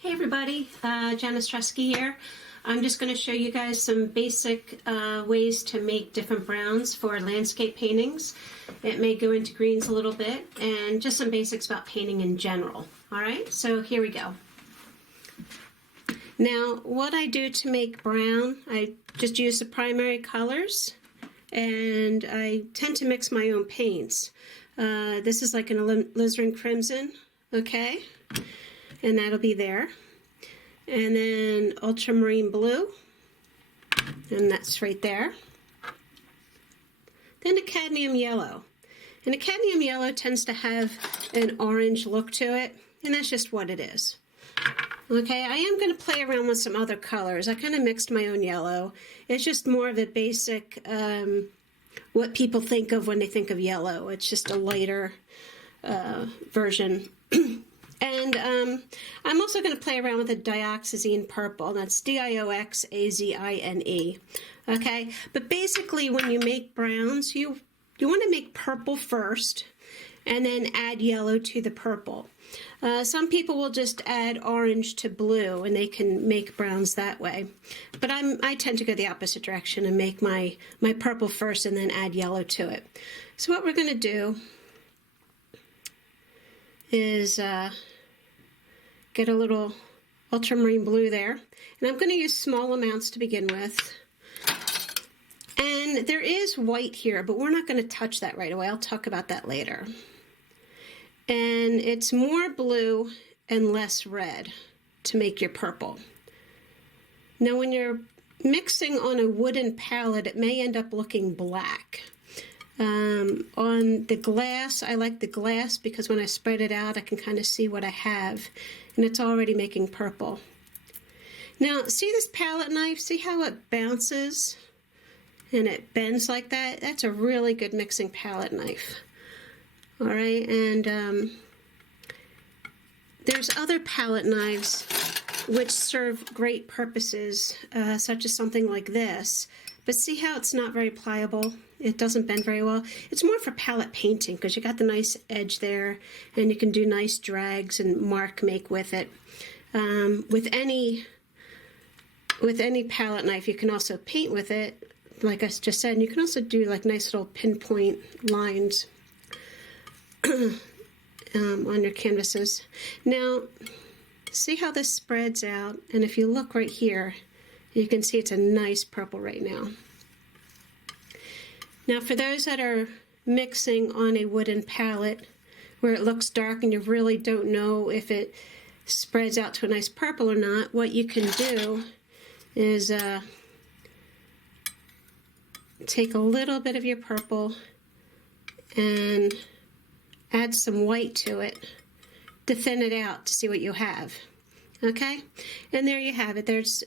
Hey everybody, Janice Trusky here. I'm just going to show you guys some basic ways to make different browns for landscape paintings. It may go into greens a little bit, and just some basics about painting in general. Alright, so here we go. Now, what I do to make brown, I just use the primary colors, and I tend to mix my own paints. This is like an alizarin crimson, okay? And that'll be there. And then ultramarine blue, and that's right there. Then a cadmium yellow. And a cadmium yellow tends to have an orange look to it, and that's just what it is. Okay, I am going to play around with some other colors. I kind of mixed my own yellow. It's just more of a basic, what people think of when they think of yellow. It's just a lighter version. And I'm also going to play around with a dioxazine purple. That's Dioxazine. Okay, but basically when you make browns, you want to make purple first and then add yellow to the purple. Some people will just add orange to blue and they can make browns that way. But I tend to go the opposite direction and make my purple first and then add yellow to it. So what we're going to do is get a little ultramarine blue there, and I'm going to use small amounts to begin with. And there is white here, but we're not going to touch that right away. I'll talk about that later. And it's more blue and less red to make your purple. Now when you're mixing on a wooden palette, it may end up looking black. On the glass, I like the glass because when I spread it out, I can kind of see what I have, and it's already making purple. Now, see this palette knife? See how it bounces and it bends like that? That's a really good mixing palette knife. All right, and there's other palette knives which serve great purposes, such as something like this. But see how it's not very pliable? It doesn't bend very well. It's more for palette painting because you got the nice edge there and you can do nice drags and mark make with it. With any palette knife, you can also paint with it, like I just said, and you can also do like nice little pinpoint lines on your canvases. Now, see how this spreads out, and if you look right here, you can see it's a nice purple right now. Now for those that are mixing on a wooden palette where it looks dark and you really don't know if it spreads out to a nice purple or not, what you can do is take a little bit of your purple and add some white to it to thin it out to see what you have. Okay, and there you have it. This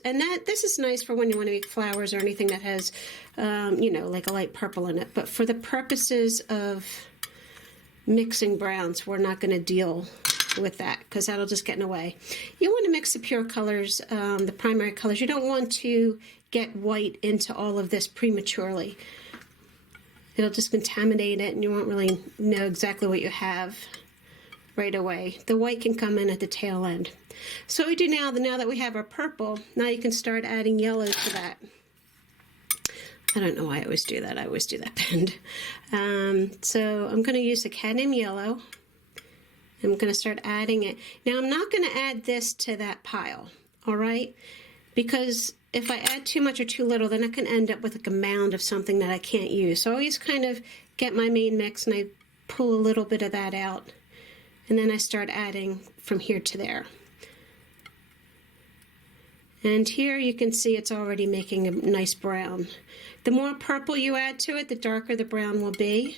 is nice for when you want to make flowers or anything that has, you know, like a light purple in it. But for the purposes of mixing browns, we're not going to deal with that because that'll just get in the way. You want to mix the pure colors, the primary colors. You don't want to get white into all of this prematurely. It'll just contaminate it, and you won't really know exactly what you have right away. The white can come in at the tail end. So what we do now that we have our purple, now you can start adding yellow to that. I don't know why I always do that. I always do that bend. So I'm going to use the cadmium yellow. I'm going to start adding it. Now I'm not going to add this to that pile, all right? Because if I add too much or too little, then I can end up with like a mound of something that I can't use. So I always kind of get my main mix and I pull a little bit of that out. And then I start adding from here to there. And here you can see it's already making a nice brown. The more purple you add to it, the darker the brown will be.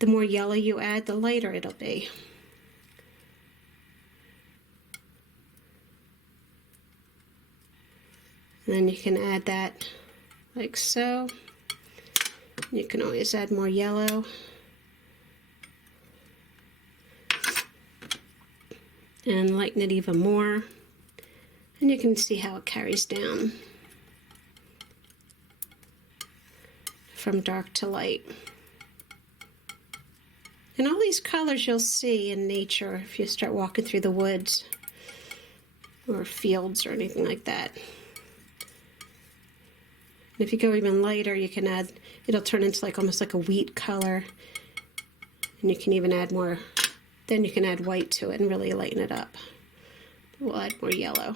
The more yellow you add, the lighter it'll be. And then you can add that like so. You can always add more yellow. And lighten it even more. And you can see how it carries down from dark to light. And all these colors you'll see in nature if you start walking through the woods. or fields or anything like that. And if you go even lighter, you can add, it'll turn into like almost like a wheat color. And you can even add more, then you can add white to it and really lighten it up. We'll add more yellow.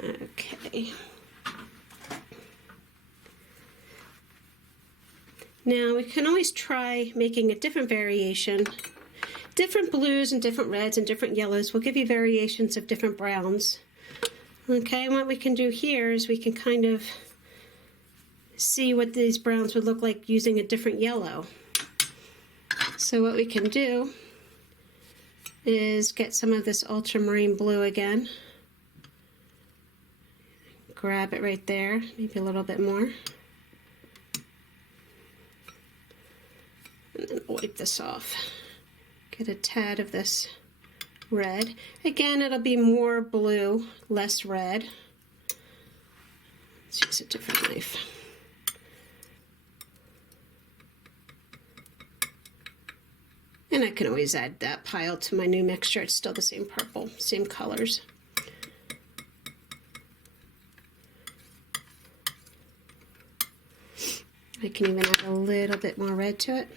Okay. Now we can always try making a different variation. Different blues and different reds and different yellows will give you variations of different browns. Okay, and what we can do here is we can kind of see what these browns would look like using a different yellow. So what we can do is get some of this ultramarine blue again. Grab it right there, maybe a little bit more. And then wipe this off. Get a tad of this red. Again, it'll be more blue, less red. Let's use a different knife. And I can always add that pile to my new mixture. It's still the same purple, same colors. I can even add a little bit more red to it.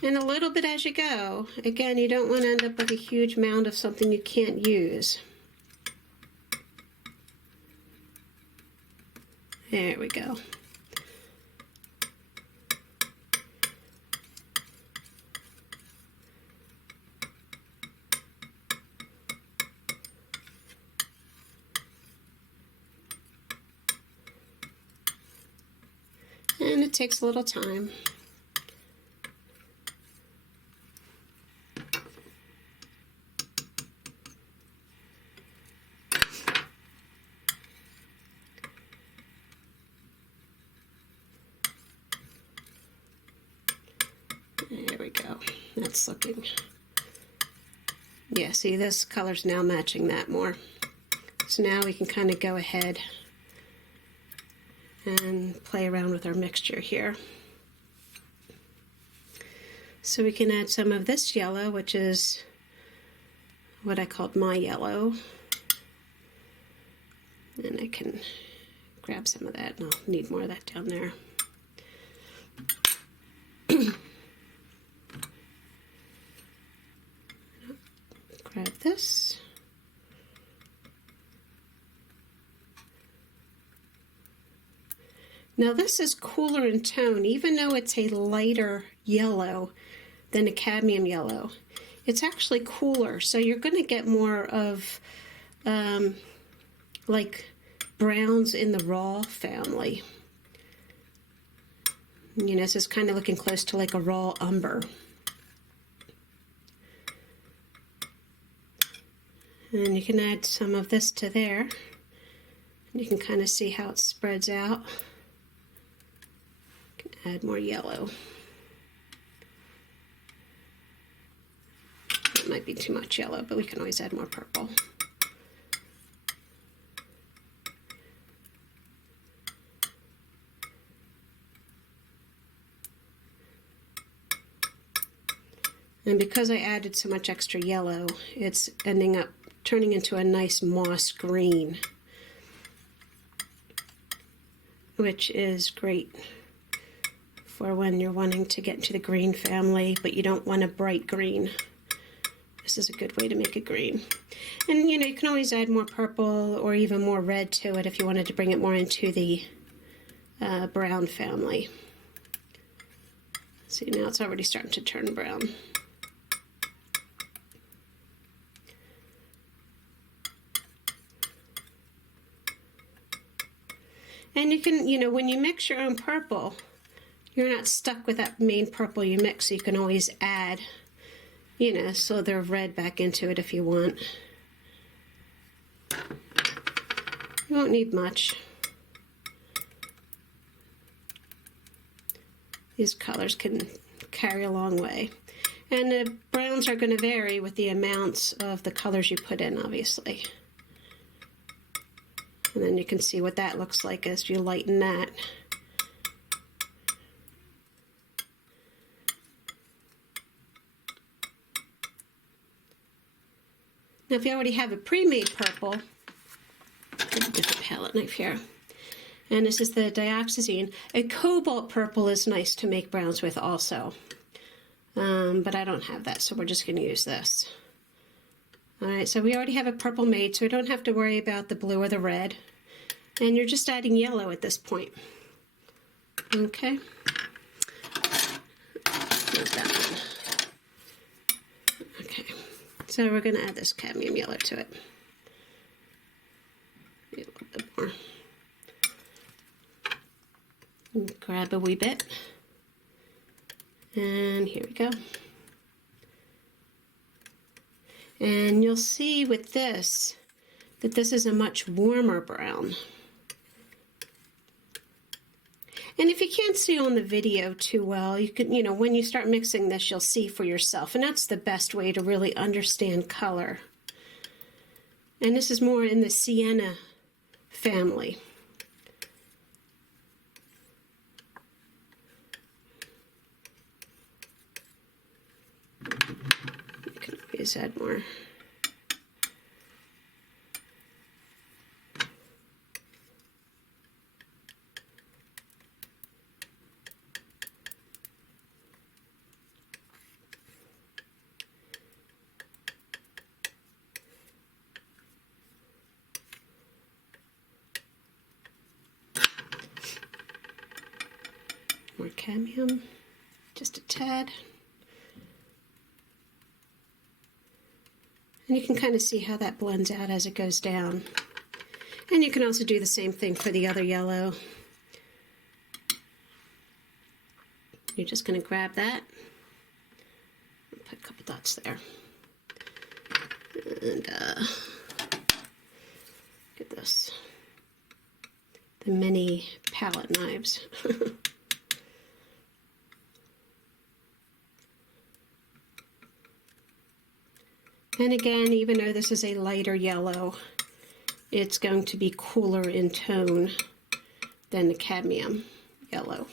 And a little bit as you go. Again, you don't want to end up with a huge mound of something you can't use. There we go. And it takes a little time. There we go. That's looking, yeah, see, this color's now matching that more. So now we can kind of go ahead and play around with our mixture here. So we can add some of this yellow, which is what I called my yellow. And I can grab some of that, and I'll need more of that down there. Grab this. Now this is cooler in tone, even though it's a lighter yellow than a cadmium yellow. It's actually cooler, so you're going to get more of like browns in the raw family. You know, this is kind of looking close to like a raw umber. And you can add some of this to there. And you can kind of see how it spreads out. You can add more yellow. It might be too much yellow, but we can always add more purple. And because I added so much extra yellow, it's ending up turning into a nice moss green, which is great for when you're wanting to get into the green family, but you don't want a bright green. This is a good way to make it green. And you know, you can always add more purple or even more red to it if you wanted to bring it more into the brown family. See, now it's already starting to turn brown. And you can, you know, when you mix your own purple, you're not stuck with that main purple you mix, so you can always add, you know, so they're red back into it if you want. You won't need much. These colors can carry a long way. And the browns are going to vary with the amounts of the colors you put in, obviously. And then you can see what that looks like as you lighten that. Now if you already have a pre-made purple, get a different palette knife here. And this is the dioxazine. A cobalt purple is nice to make browns with also. But I don't have that, so we're just going to use this. Alright, so we already have a purple made, so we don't have to worry about the blue or the red. And you're just adding yellow at this point. Okay. Close that one. Okay, so we're going to add this cadmium yellow to it. Maybe a little bit more. And grab a wee bit. And here we go. And you'll see with this that this is a much warmer brown. And if you can't see on the video too well, you can, when you start mixing this, you'll see for yourself. And that's the best way to really understand color. And this is more in the sienna family. You can always add more. More cadmium, just a tad. And you can kind of see how that blends out as it goes down. And you can also do the same thing for the other yellow. You're just going to grab that and put a couple dots there. And get this. The mini palette knives. And again, even though this is a lighter yellow, it's going to be cooler in tone than the cadmium yellow.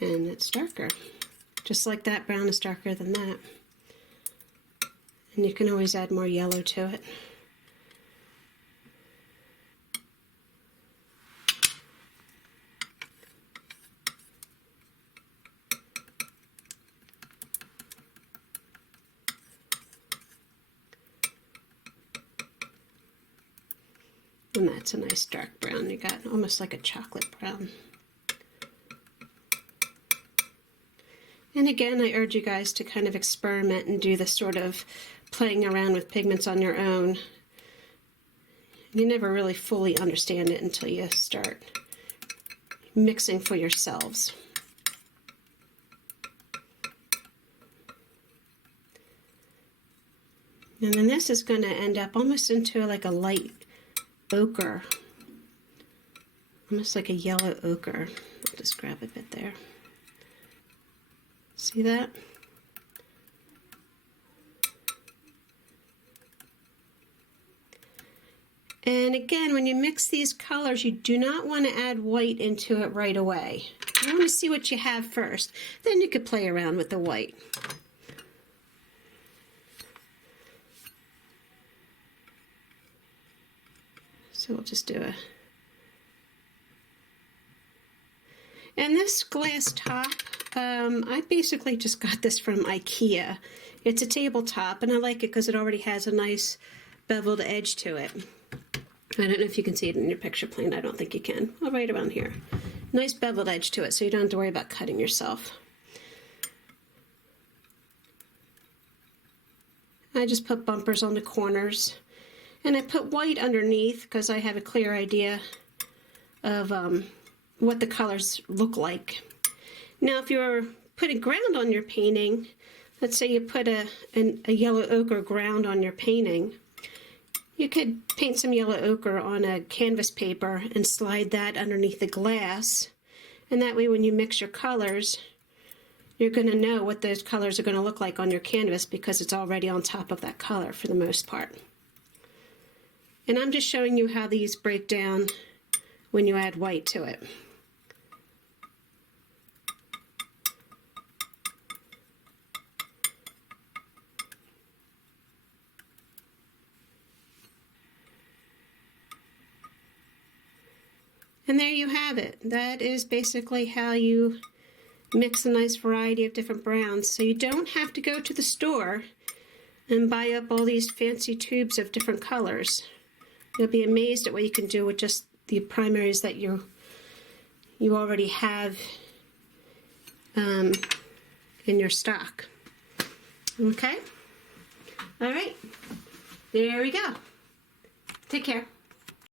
And it's darker. Just like that, brown is darker than that. And you can always add more yellow to it. And that's a nice dark brown. You got almost like a chocolate brown. And again, I urge you guys to kind of experiment and do this sort of playing around with pigments on your own. You never really fully understand it until you start mixing for yourselves. And then this is going to end up almost into like a light ochre, almost like a yellow ochre. I'll just grab a bit there. See that? And again, when you mix these colors, you do not want to add white into it right away. You want to see what you have first. Then you could play around with the white. So we'll just do a... And this glass top, I basically just got this from IKEA. It's a tabletop, and I like it because it already has a nice beveled edge to it. I don't know if you can see it in your picture plane. I don't think you can. Well, right around here. Nice beveled edge to it, so you don't have to worry about cutting yourself. I just put bumpers on the corners. And I put white underneath because I have a clear idea of what the colors look like. Now, if you're putting ground on your painting, let's say you put a yellow ochre ground on your painting, you could paint some yellow ochre on a canvas paper and slide that underneath the glass. And that way when you mix your colors, you're going to know what those colors are going to look like on your canvas because it's already on top of that color for the most part. And I'm just showing you how these break down when you add white to it. And there you have it. That is basically how you mix a nice variety of different browns. So you don't have to go to the store and buy up all these fancy tubes of different colors. You'll be amazed at what you can do with just the primaries that you already have in your stock. Okay? All right. There we go. Take care.